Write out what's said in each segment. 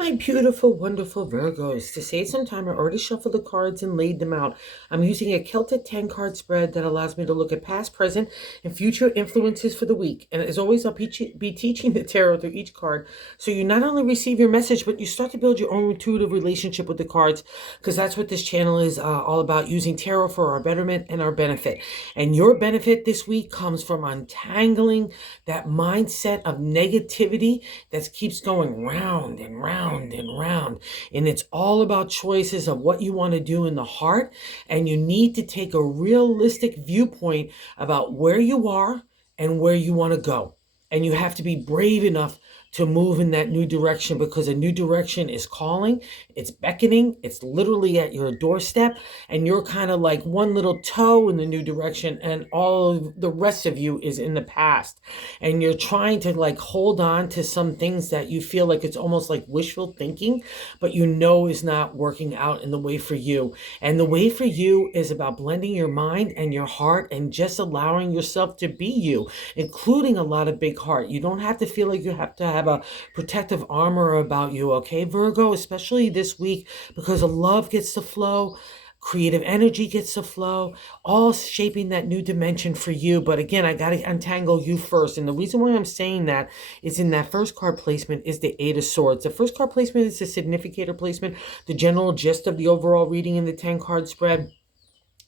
My beautiful, wonderful Virgos. To save some time, I already shuffled the cards and laid them out. I'm using a Celtic 10 card spread that allows me to look at past, present, and future influences for the week. And as always, I'll be teaching the tarot through each card. So you not only receive your message, but you start to build your own intuitive relationship with the cards, because that's what this channel is all about, using tarot for our betterment and our benefit. And your benefit this week comes from untangling that mindset of negativity that keeps going round and round and round. And it's all about choices of what you want to do in the heart. And you need to take a realistic viewpoint about where you are and where you want to go. And you have to be brave enough to move in that new direction, because a new direction is calling, it's beckoning, it's literally at your doorstep, and you're kind of like one little toe in the new direction, and all of the rest of you is in the past. And you're trying to like hold on to some things that you feel like it's almost like wishful thinking, but you know is not working out in the way for you. And the way for you is about blending your mind and your heart and just allowing yourself to be you, including a lot of big heart. You don't have to feel like you have to have a protective armor about you, okay, Virgo, especially this week, because love gets to flow, creative energy gets to flow, all shaping that new dimension for you. But again, I got to untangle you first. And the reason why I'm saying that is in that first card placement is the Eight of Swords. The first card placement is the significator placement, the general gist of the overall reading in the 10 card spread.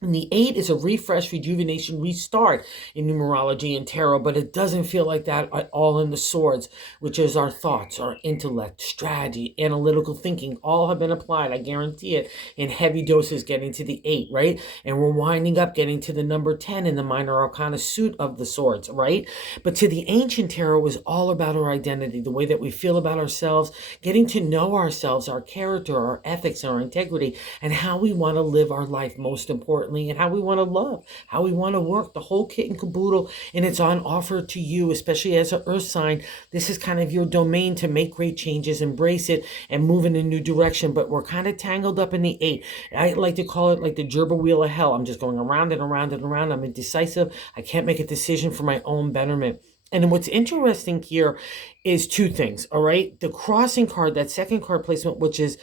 And the 8 is a refresh, rejuvenation, restart in numerology and tarot, but it doesn't feel like that at all in the swords, which is our thoughts, our intellect, strategy, analytical thinking, all have been applied, I guarantee it, in heavy doses getting to the 8, right? And we're winding up getting to the number 10 in the minor arcana suit of the swords, right? But to the ancient tarot was all about our identity, the way that we feel about ourselves, getting to know ourselves, our character, our ethics, our integrity, and how we want to live our life, most importantly, and how we want to love, how we want to work, the whole kit and caboodle. And it's on offer to you, especially as an earth sign. This is kind of your domain to make great changes, embrace it, and move in a new direction. But we're kind of tangled up in the 8. I like to call it like the gerbil wheel of hell. I'm just going around and around and around. I'm indecisive. I can't make a decision for my own betterment. And what's interesting here is two things, all right? The crossing card, that second card placement, which is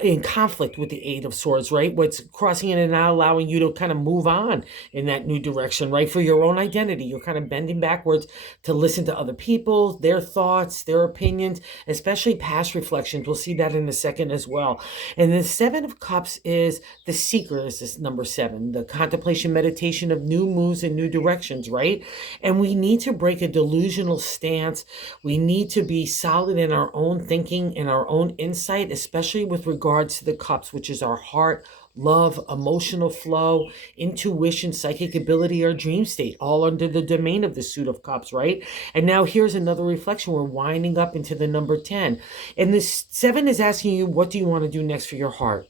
in conflict with the Eight of Swords, right? What's crossing in and not allowing you to kind of move on in that new direction, right? For your own identity, you're kind of bending backwards to listen to other people, their thoughts, their opinions, especially past reflections. We'll see that in a second as well. And the Seven of Cups is the seeker, is this number 7, the contemplation, meditation of new moves and new directions, right? And we need to break a delusional stance. We need to be solid in our own thinking and our own insight, especially with regards to the cups, which is our heart, love, emotional flow, intuition, psychic ability, our dream state, all under the domain of the suit of cups, right? And now here's another reflection. We're winding up into the number 10. And this 7 is asking you, what do you want to do next for your heart?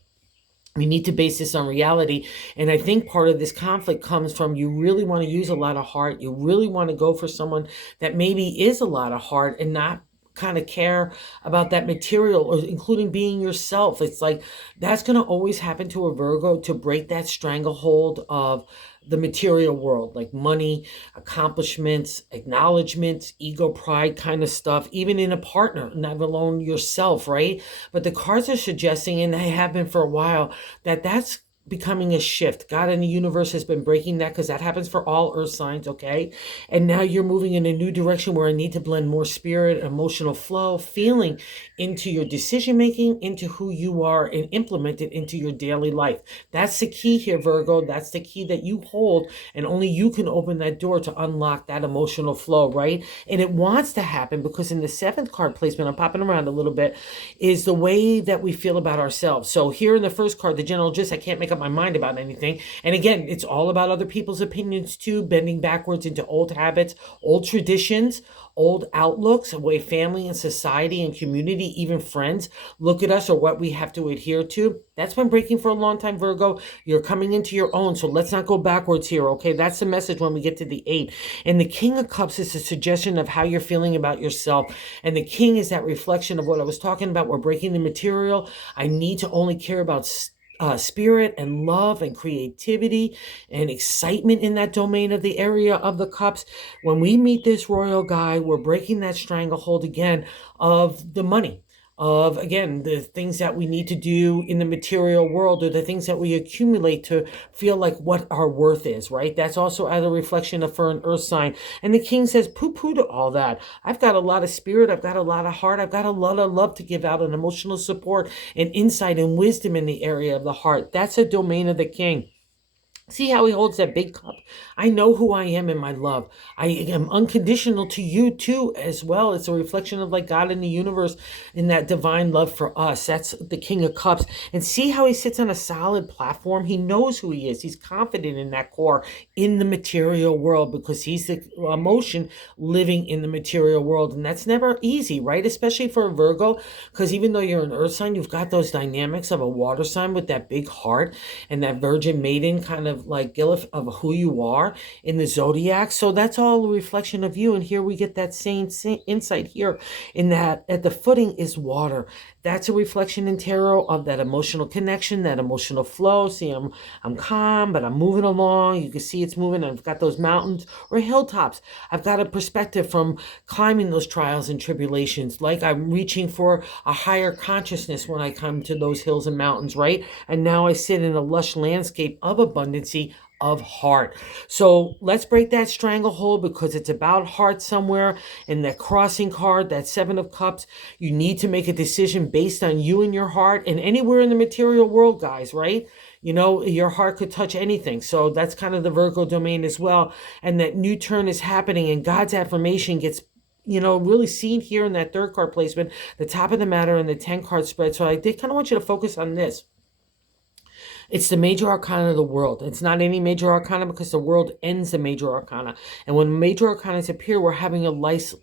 We need to base this on reality. And I think part of this conflict comes from you really want to use a lot of heart. You really want to go for someone that maybe is a lot of heart and not kind of care about that material, or including being yourself. It's like that's going to always happen to a Virgo, to break that stranglehold of the material world, like money, accomplishments, acknowledgments, ego, pride kind of stuff, even in a partner, not alone yourself, right? But the cards are suggesting, and they have been for a while, that that's becoming a shift. God and the universe has been breaking that, because that happens for all earth signs, okay? And now you're moving in a new direction where I need to blend more spirit, emotional flow, feeling into your decision making, into who you are, and implement it into your daily life. That's the key here, Virgo. That's the key that you hold, and only you can open that door to unlock that emotional flow, right? And it wants to happen because in the 7th card placement, I'm popping around a little bit, is the way that we feel about ourselves. So here in the first card, the general gist, I can't make up my mind about anything. And again, it's all about other people's opinions too, bending backwards into old habits, old traditions, old outlooks, the way family and society and community, even friends, look at us or what we have to adhere to. That's been breaking for a long time, Virgo. You're coming into your own, so let's not go backwards here, okay? That's the message when we get to the 8. And the King of Cups is a suggestion of how you're feeling about yourself. And the King is that reflection of what I was talking about. We're breaking the material. I need to only care about spirit and love and creativity and excitement in that domain of the area of the cups. When we meet this royal guy, we're breaking that stranglehold again of the money, of, again, the things that we need to do in the material world, or the things that we accumulate to feel like what our worth is, right? That's also either reflection of for an earth sign. And the king says, poo-poo to all that. I've got a lot of spirit. I've got a lot of heart. I've got a lot of love to give out, and emotional support and insight and wisdom in the area of the heart. That's a domain of the king. See how he holds that big cup? I know who I am in my love. I am unconditional to you too, as well. It's a reflection of like God in the universe in that divine love for us. That's the King of Cups. And see how he sits on a solid platform? He knows who he is. He's confident in that core in the material world, because he's the emotion living in the material world. And that's never easy, right? Especially for a Virgo, because even though you're an earth sign, you've got those dynamics of a water sign with that big heart and that virgin maiden kind of like glyph of who you are in the zodiac. So that's all a reflection of you. And here we get that same insight here, in that at the footing is water. That's a reflection in tarot of that emotional connection, that emotional flow. See, I'm calm, but I'm moving along. You can see it's moving. I've got those mountains or hilltops. I've got a perspective from climbing those trials and tribulations. Like I'm reaching for a higher consciousness when I come to those hills and mountains, right? And now I sit in a lush landscape of abundancy of heart. So let's break that stranglehold, because it's about heart somewhere in that crossing card, that Seven of Cups. You need to make a decision based on you and your heart, and anywhere in the material world, guys, right? You know, your heart could touch anything. So that's kind of the Virgo domain as well. And that new turn is happening, and God's affirmation gets, you know, really seen here in that third card placement, the top of the matter and the 10 card spread. So I did kind of want you to focus on this. It's the major arcana of the world. It's not any major arcana, because the world ends the major arcana. And when major arcanas appear, we're having a life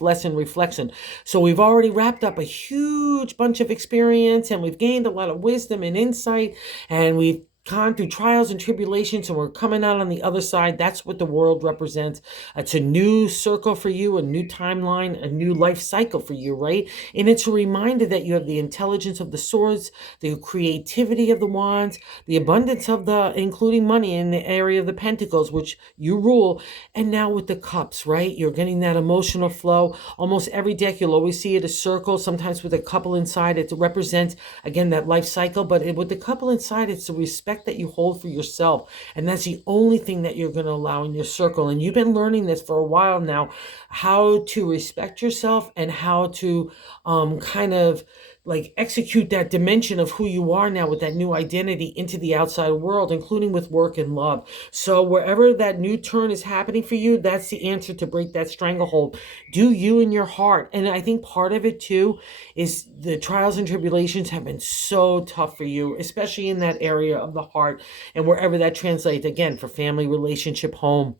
lesson reflection. So we've already wrapped up a huge bunch of experience, and we've gained a lot of wisdom and insight, and we've gone through trials and tribulations, and we're coming out on the other side. That's what the world represents. It's a new circle for you, a new timeline, a new life cycle for you, right? And it's a reminder that you have the intelligence of the swords, the creativity of the wands, the abundance of the, including money in the area of the pentacles, which you rule. And now with the cups, right? You're getting that emotional flow. Almost every deck, you'll always see it a circle, sometimes with a couple inside. It represents, again, that life cycle. But with the couple inside, it's the respect that you hold for yourself. And that's the only thing that you're going to allow in your circle. And you've been learning this for a while now, how to respect yourself and how to kind of like execute that dimension of who you are now with that new identity into the outside world, including with work and love. So wherever that new turn is happening for you, that's the answer to break that stranglehold. Do you in your heart. And I think part of it too is the trials and tribulations have been so tough for you, especially in that area of the heart, and wherever that translates, again, for family, relationship, home.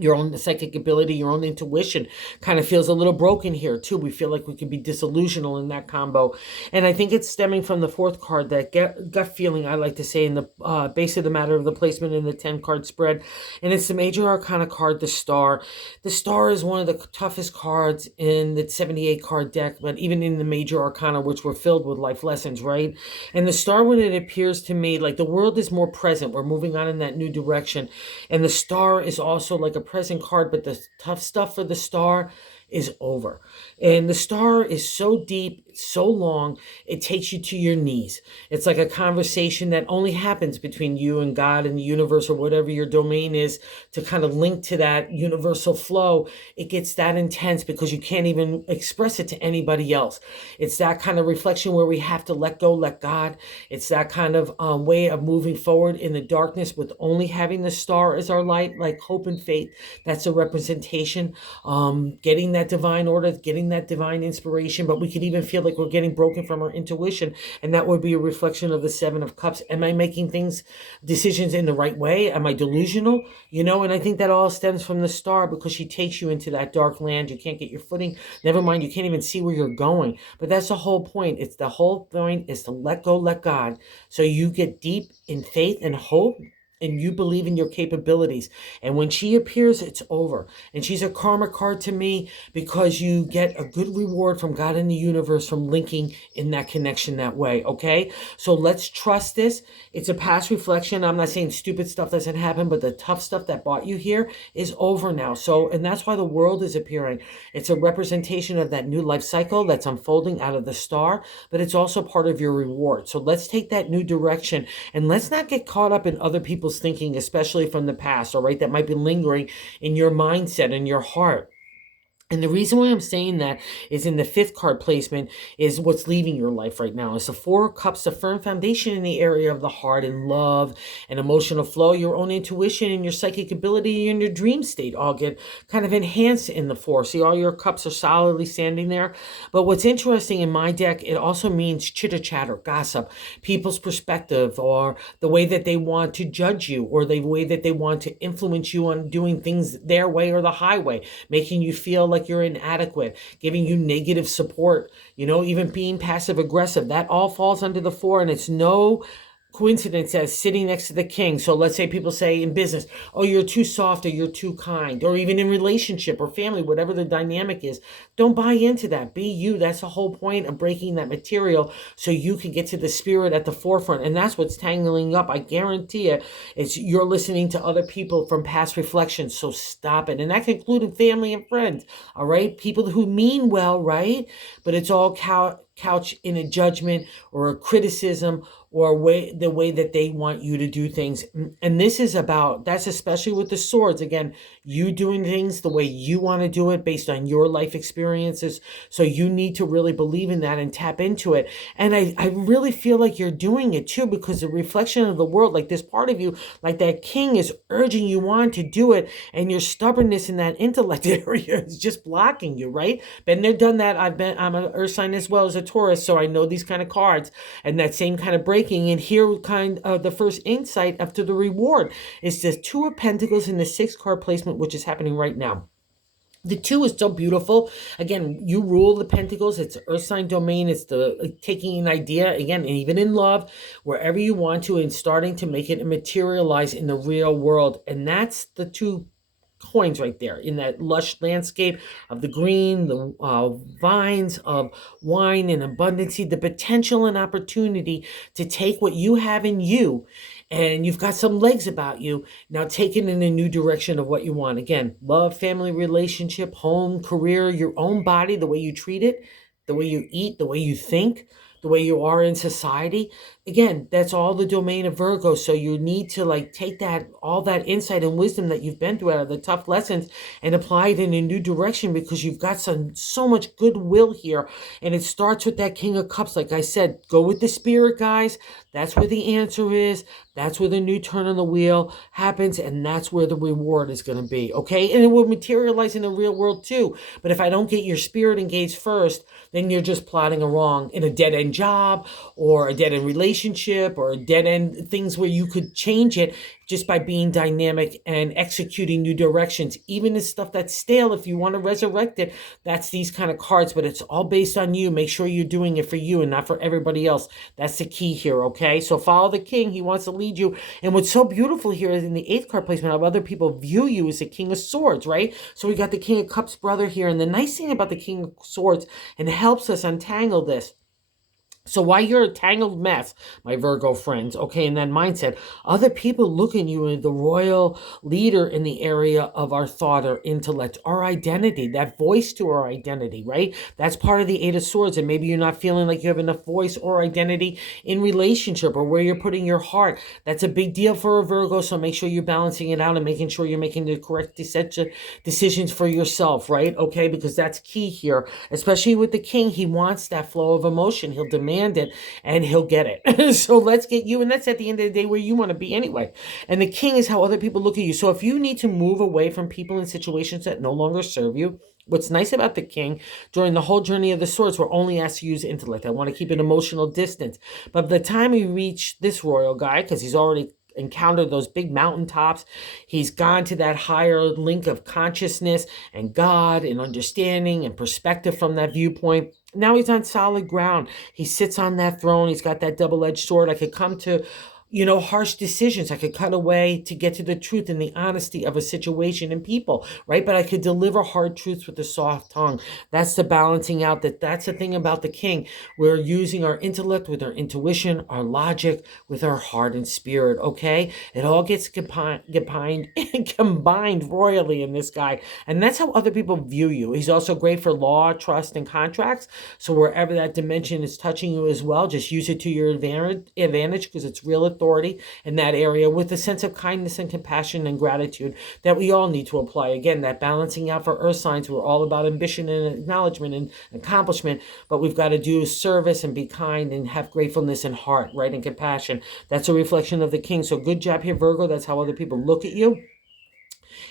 Your own psychic ability, your own intuition kind of feels a little broken here too. We feel like we could be disillusional in that combo. And I think it's stemming from the fourth card, that gut feeling, I like to say, in the base of the matter of the placement in the 10 card spread. And it's the major arcana card, the star. The star is one of the toughest cards in the 78 card deck, but even in the major arcana, which were filled with life lessons, right? And the star, when it appears to me, like the world is more present. We're moving on in that new direction. And the star is also like a present card, but the tough stuff for the star is over. And the star is so deep, so long, it takes you to your knees. It's like a conversation that only happens between you and God and the universe, or whatever your domain is, to kind of link to that universal flow. It gets that intense because you can't even express it to anybody else. It's that kind of reflection where we have to let go, let God. It's that kind of way of moving forward in the darkness with only having the star as our light, like hope and faith. That's a representation. Getting that divine order, getting that divine inspiration, but we could even feel like we're getting broken from our intuition, and that would be a reflection of the Seven of Cups. Am I making decisions in the right way? Am I delusional? You know, and I think that all stems from the star, because she takes you into that dark land. You can't get your footing. Never mind, you can't even see where you're going. But that's the whole point. It's the whole point is to let go, let God. So you get deep in faith and hope, and you believe in your capabilities. And when she appears, it's over. And she's a karma card to me because you get a good reward from God in the universe from linking in that connection that way. Okay. So let's trust this. It's a past reflection. I'm not saying stupid stuff doesn't happen, but the tough stuff that brought you here is over now. So, and that's why the world is appearing. It's a representation of that new life cycle that's unfolding out of the star, but it's also part of your reward. So let's take that new direction and let's not get caught up in other people's thinking, especially from the past, all right, that might be lingering in your mindset and your heart. And the reason why I'm saying that is in the fifth card placement is what's leaving your life right now. It's the Four of Cups, a firm foundation in the area of the heart and love and emotional flow. Your own intuition and your psychic ability and your dream state all get kind of enhanced in the four. See, all your cups are solidly standing there. But what's interesting in my deck, it also means chitter chatter, gossip, people's perspective, or the way that they want to judge you, or the way that they want to influence you on doing things their way or the highway, making you feel like you're inadequate, giving you negative support, even being passive aggressive. That all falls under the four, and it's no coincidence as sitting next to the king. So let's say people say in business, oh, you're too soft or you're too kind, or even in relationship or family, whatever the dynamic is. Don't buy into that. Be you. That's the whole point of breaking that material so you can get to the spirit at the forefront. And that's what's tangling up. I guarantee it. It's you're listening to other people from past reflections. So stop it. And that can include family and friends. All right. People who mean well, right? But it's all couch in a judgment or a criticism or the way that they want you to do things. And this is that's especially with the swords. Again, you doing things the way you want to do it based on your life experiences. So you need to really believe in that and tap into it. And I really feel like you're doing it too, because the reflection of the world, like this part of you, like that king is urging you on to do it. And your stubbornness in that intellect area is just blocking you, right? Been there, done that. I'm an earth sign as well as a Taurus, so I know these kind of cards and that same kind of breaking. And here kind of the first insight after the reward is the Two of Pentacles in the sixth card placement, which is happening right now. The two is so beautiful. Again, you rule the pentacles. It's earth sign domain. It's the taking an idea, again, and even in love, wherever you want to, and starting to make it materialize in the real world. And that's the two coins right there in that lush landscape of the green, the vines of wine and abundancy, the potential and opportunity to take what you have in you, and you've got some legs about you, now take it in a new direction of what you want. Again, love, family, relationship, home, career, your own body, the way you treat it, the way you eat, the way you think, the way you are in society. Again, that's all the domain of Virgo. So you need to take all that insight and wisdom that you've been through out of the tough lessons and apply it in a new direction, because you've got so much goodwill here. And it starts with that King of Cups. Like I said, go with the spirit, guys. That's where the answer is. That's where the new turn on the wheel happens. And that's where the reward is going to be. Okay. And it will materialize in the real world too. But if I don't get your spirit engaged first, then you're just plodding along in a dead-end job or a dead-end relationship or a dead-end things where you could change it just by being dynamic and executing new directions. Even the stuff that's stale, if you want to resurrect it, that's these kind of cards, but it's all based on you. Make sure you're doing it for you and not for everybody else. That's the key here, okay? So follow the king. He wants to lead you. And what's so beautiful here is in the eighth card placement of other people view you as the King of Swords, right? So we got the King of Cups brother here. And the nice thing about the King of Swords, and it helps us untangle this. So while you're a tangled mess, my Virgo friends, okay, in that mindset, other people look at you as the royal leader in the area of our thought or intellect, our identity, that voice to our identity, right? That's part of the Eight of Swords. And maybe you're not feeling like you have enough voice or identity in relationship or where you're putting your heart. That's a big deal for a Virgo. So make sure you're balancing it out and making sure you're making the correct decisions for yourself, right? Okay, because that's key here, especially with the king. He wants that flow of emotion. He'll demand it and he'll get it. So let's get you. And that's at the end of the day where you want to be anyway. And the king is how other people look at you. So if you need to move away from people and situations that no longer serve you, what's nice about the king, during the whole journey of the swords, we're only asked to use intellect. I want to keep an emotional distance. But by the time we reach this royal guy, because he's already encountered those big mountaintops, he's gone to that higher link of consciousness and God and understanding and perspective from that viewpoint. Now he's on solid ground. He sits on that throne. He's got that double-edged sword. I could come to harsh decisions. I could cut away to get to the truth and the honesty of a situation and people, right? But I could deliver hard truths with a soft tongue. That's the balancing out. That's the thing about the king. We're using our intellect with our intuition, our logic, with our heart and spirit, okay? It all gets combined royally in this guy. And that's how other people view you. He's also great for law, trust, and contracts. So wherever that dimension is touching you as well, just use it to your advantage because it's real authority in that area with a sense of kindness and compassion and gratitude that we all need to apply. Again, that balancing out for earth signs. We're all about ambition and acknowledgement and accomplishment, but we've got to do service and be kind and have gratefulness and heart, right, and compassion. That's a reflection of the king. So good job here, Virgo. That's how other people look at you.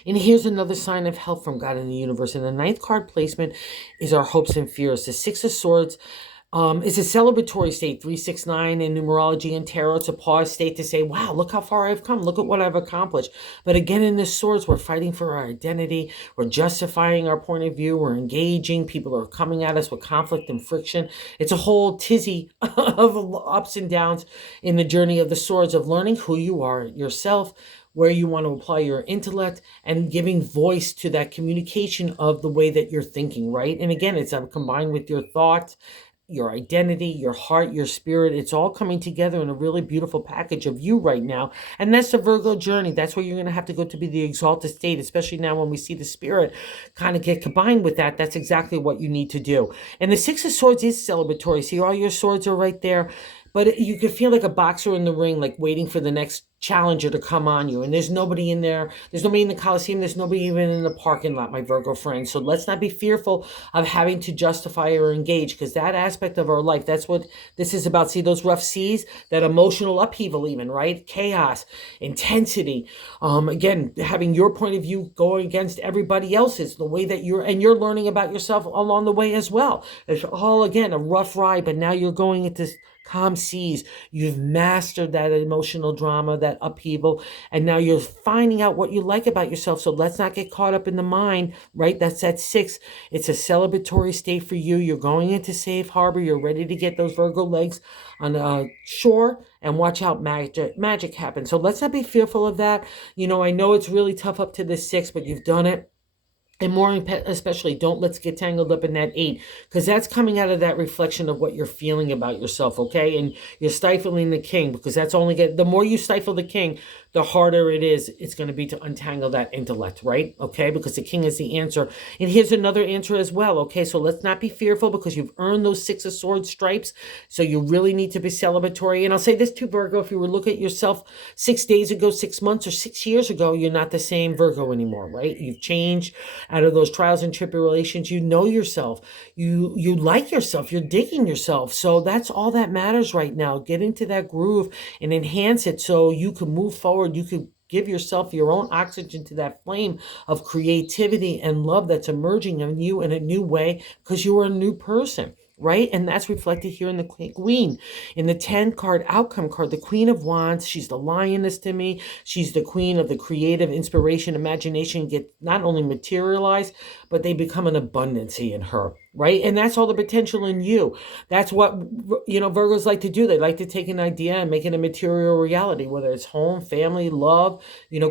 And here's another sign of help from God in the universe. And the ninth card placement is our hopes and fears. The Six of Swords is a celebratory state, 369 in numerology and tarot. It's a pause state to say, wow, look how far I've come. Look at what I've accomplished. But again, in the swords, we're fighting for our identity. We're justifying our point of view. We're engaging. People are coming at us with conflict and friction. It's a whole tizzy of ups and downs in the journey of the swords of learning who you are yourself, where you want to apply your intellect, and giving voice to that communication of the way that you're thinking, right? And again, it's combined with your thoughts, your identity, your heart, your spirit. It's all coming together in a really beautiful package of you right now. And that's the Virgo journey. That's where you're going to have to go to be the exalted state, especially now when we see the spirit kind of get combined with that. That's exactly what you need to do. And the Six of Swords is celebratory. See, all your swords are right there. But you could feel like a boxer in the ring, like waiting for the next challenger to come on you. And there's nobody in there. There's nobody in the Coliseum. There's nobody even in the parking lot, my Virgo friends. So let's not be fearful of having to justify or engage, because that aspect of our life, that's what this is about. See those rough seas, that emotional upheaval even, right? Chaos, intensity. Again, having your point of view going against everybody else's, the way that you're learning about yourself along the way as well. It's all, again, a rough ride, but now you're going into calm seas. You've mastered that emotional drama, that upheaval, and now you're finding out what you like about yourself. So let's not get caught up in the mind, right? That's at 6. It's a celebratory state for you. You're going into safe harbor. You're ready to get those Virgo legs on shore, and watch out, magic happen. So let's not be fearful of that. I know it's really tough up to the 6, but you've done it. And more especially, let's get tangled up in that 8, because that's coming out of that reflection of what you're feeling about yourself, okay? And you're stifling the king, because that's the more you stifle the king, the harder it's going to be to untangle that intellect, right? Okay, because the king is the answer. And here's another answer as well, okay? So let's not be fearful, because you've earned those 6 of Swords stripes, so you really need to be celebratory. And I'll say this too, Virgo, if you were looking at yourself 6 days ago, 6 months, or 6 years ago, you're not the same Virgo anymore, right? You've changed. Out of those trials and tribulations, you know yourself, you like yourself, you're digging yourself. So that's all that matters right now. Get into that groove and enhance it so you can move forward. You can give yourself your own oxygen to that flame of creativity and love that's emerging in you in a new way, because you are a new person. Right? And that's reflected here in the Queen. In the 10 card outcome card, the Queen of Wands, she's the lioness to me. She's the queen of the creative inspiration, imagination, get not only materialized, but they become an abundancy in her. Right? And that's all the potential in you. That's what, Virgos like to do. They like to take an idea and make it a material reality, whether it's home, family, love,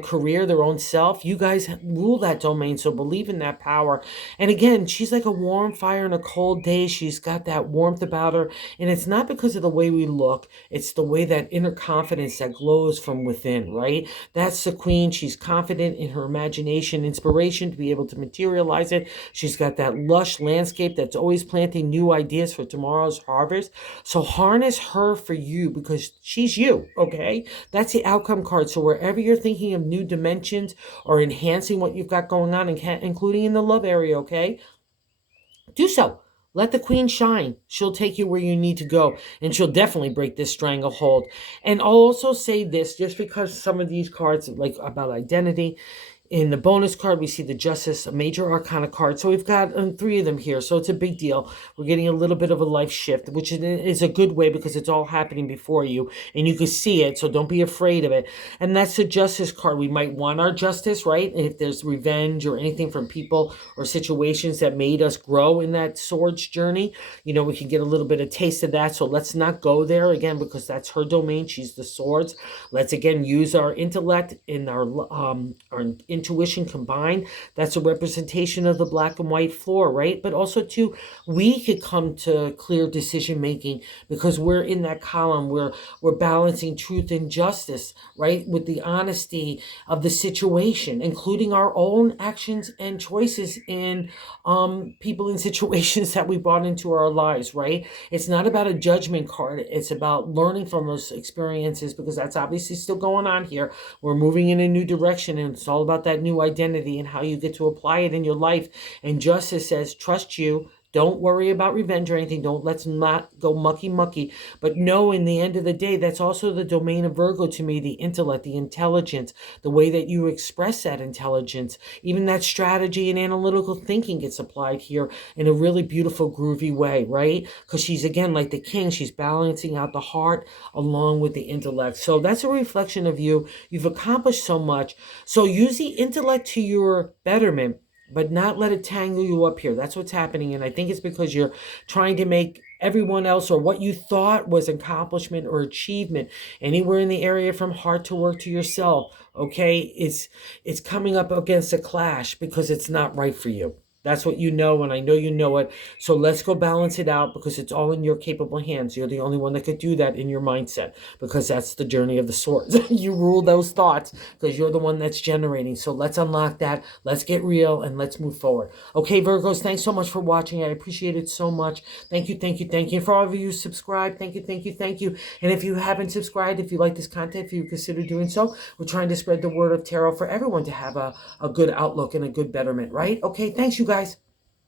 career, their own self. You guys rule that domain, so believe in that power. And again, she's like a warm fire in a cold day. She's got that warmth about her. And it's not because of the way we look. It's the way that inner confidence that glows from within, right? That's the Queen. She's confident in her imagination, inspiration to be able to materialize it. She's got that lush landscape that's always planting new ideas for tomorrow's harvest. So harness her for you, because she's you, okay? That's the outcome card. So wherever you're thinking of new dimensions or enhancing what you've got going on, including in the love area, okay? Do so. Let the Queen shine. She'll take you where you need to go, and she'll definitely break this stranglehold. And I'll also say this, just because some of these cards, like about identity, In the bonus card, we see the Justice, a major arcana card. So we've got three of them here. So it's a big deal. We're getting a little bit of a life shift, which is a good way because it's all happening before you and you can see it. So don't be afraid of it. And that's the Justice card. We might want our justice, right? If there's revenge or anything from people or situations that made us grow in that swords journey, we can get a little bit of taste of that. So let's not go there again because that's her domain. She's the swords. Let's again use our intellect in our intuition combined. That's a representation of the black and white floor, right? But also too, we could come to clear decision making because we're in that column where we're balancing truth and justice, right? With the honesty of the situation, including our own actions and choices in people and situations that we brought into our lives, right? It's not about a judgment card. It's about learning from those experiences because that's obviously still going on here. We're moving in a new direction and it's all about that new identity and how you get to apply it in your life. And Justice says, trust you. Don't worry about revenge or anything. Let's not go mucky. But know in the end of the day, that's also the domain of Virgo to me, the intellect, the intelligence, the way that you express that intelligence. Even that strategy and analytical thinking gets applied here in a really beautiful, groovy way, right? Because she's, again, like the king, she's balancing out the heart along with the intellect. So that's a reflection of you. You've accomplished so much. So use the intellect to your betterment, but not let it tangle you up here. That's what's happening. And I think it's because you're trying to make everyone else or what you thought was accomplishment or achievement anywhere in the area from heart to work to yourself. Okay. It's coming up against a clash because it's not right for you. That's what you know, and I know you know it. So let's go balance it out because it's all in your capable hands. You're the only one that could do that in your mindset because that's the journey of the swords. You rule those thoughts because you're the one that's generating. So let's unlock that. Let's get real and let's move forward. Okay, Virgos, thanks so much for watching. I appreciate it so much. Thank you. And for all of you who subscribe, thank you. And if you haven't subscribed, if you like this content, if you consider doing so, we're trying to spread the word of tarot for everyone to have a good outlook and a good betterment, right? Okay, thanks, you guys.